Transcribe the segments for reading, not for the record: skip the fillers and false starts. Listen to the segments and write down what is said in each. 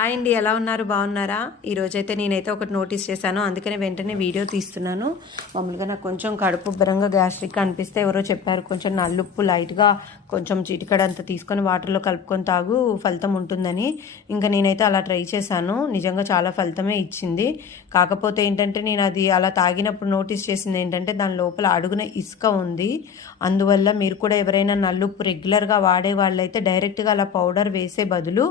Hi అండి, ఎలా ఉన్నారు? బాగున్నారా? ఈరోజైతే నేనైతే ఒకటి నోటీస్ చేశాను, అందుకనే వెంటనే వీడియో తీస్తున్నాను. మామూలుగా నాకు కొంచెం కడుపు ఉబ్బరంగా గ్యాస్ట్రిక్ అనిపిస్తే ఎవరో చెప్పారు, కొంచెం నల్లుప్పు లైట్గా కొంచెం చిటికడంతా తీసుకొని వాటర్లో కలుపుకొని తాగు, ఫలితం ఉంటుందని. ఇంకా నేనైతే అలా ట్రై చేశాను, నిజంగా చాలా ఫలితమే ఇచ్చింది. కాకపోతే ఏంటంటే నేను అది అలా తాగినప్పుడు నోటీస్ చేసింది ఏంటంటే దాని లోపల అడుగున ఇసుక ఉంది. అందువల్ల మీరు కూడా ఎవరైనా నల్లుప్పు రెగ్యులర్గా వాడే వాళ్ళైతే డైరెక్ట్గా అలా పౌడర్ వేసే బదులు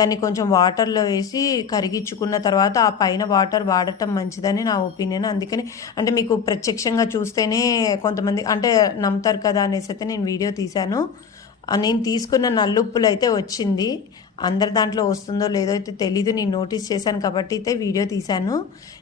దాన్ని కొంచెం వాటర్లో వేసి కరిగించుకున్న తర్వాత ఆ పైన వాటర్ వాడటం మంచిదని నా ఒపీనియన్. అందుకని అంటే మీకు ప్రత్యక్షంగా చూస్తేనే కొంతమంది అంటే నమ్ముతారు కదా అనేసి అయితే నేను వీడియో తీశాను. నేను తీసుకున్న నల్లుప్పులు అయితే వచ్చింది, అందరి దాంట్లో వస్తుందో లేదో అయితే తెలీదు, నేను నోటీస్ చేశాను కాబట్టి అయితే వీడియో తీశాను.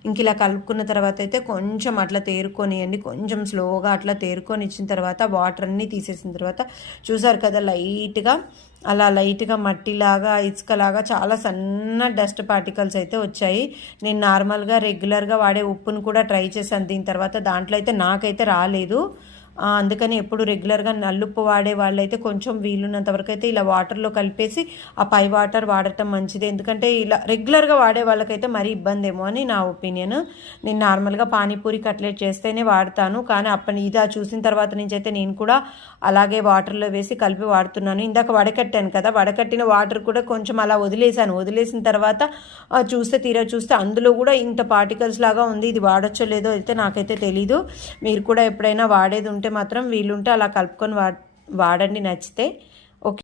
ఇంక ఇలా కలుపుకున్న తర్వాత అయితే కొంచెం అట్లా తేరుకొనియండి, కొంచెం స్లోగా అట్లా తేరుకొని ఇచ్చిన తర్వాత వాటర్ అన్నీ తీసేసిన తర్వాత చూసారు కదా లైట్గా మట్టిలాగా ఇసుకలాగా చాలా సన్న డస్ట్ పార్టికల్స్ అయితే వచ్చాయి. నేను నార్మల్గా రెగ్యులర్గా వాడే ఉప్పును కూడా ట్రై చేశాను, దీని తర్వాత దాంట్లో అయితే నాకైతే రాలేదు. అందుకని ఎప్పుడు రెగ్యులర్గా నల్లుప్పు వాడే వాళ్ళైతే కొంచెం వీలున్నంత వరకు అయితే ఇలా వాటర్లో కలిపేసి ఆ పై వాటర్ వాడటం మంచిది. ఎందుకంటే ఇలా రెగ్యులర్గా వాడే వాళ్ళకైతే మరీ ఇబ్బంది ఏమో అని నా ఒపీనియన్. నేను నార్మల్గా పానీపూరి కట్లెట్ చేస్తేనే వాడతాను, కానీ ఇదా చూసిన తర్వాత నుంచి అయితే నేను కూడా అలాగే వాటర్లో వేసి కలిపి వాడుతున్నాను. ఇందాక వడకట్టాను కదా, వడకట్టిన వాటర్ కూడా కొంచెం అలా వదిలేసిన తర్వాత చూస్తే అందులో కూడా ఇంత పార్టికల్స్ లాగా ఉంది. ఇది వాడచ్చో లేదో అయితే నాకైతే తెలీదు. మీరు కూడా ఎప్పుడైనా వాడేది ఉంటే మాత్రం వీలుంటే అలా కలుపుకొని వాడండి నచ్చితే.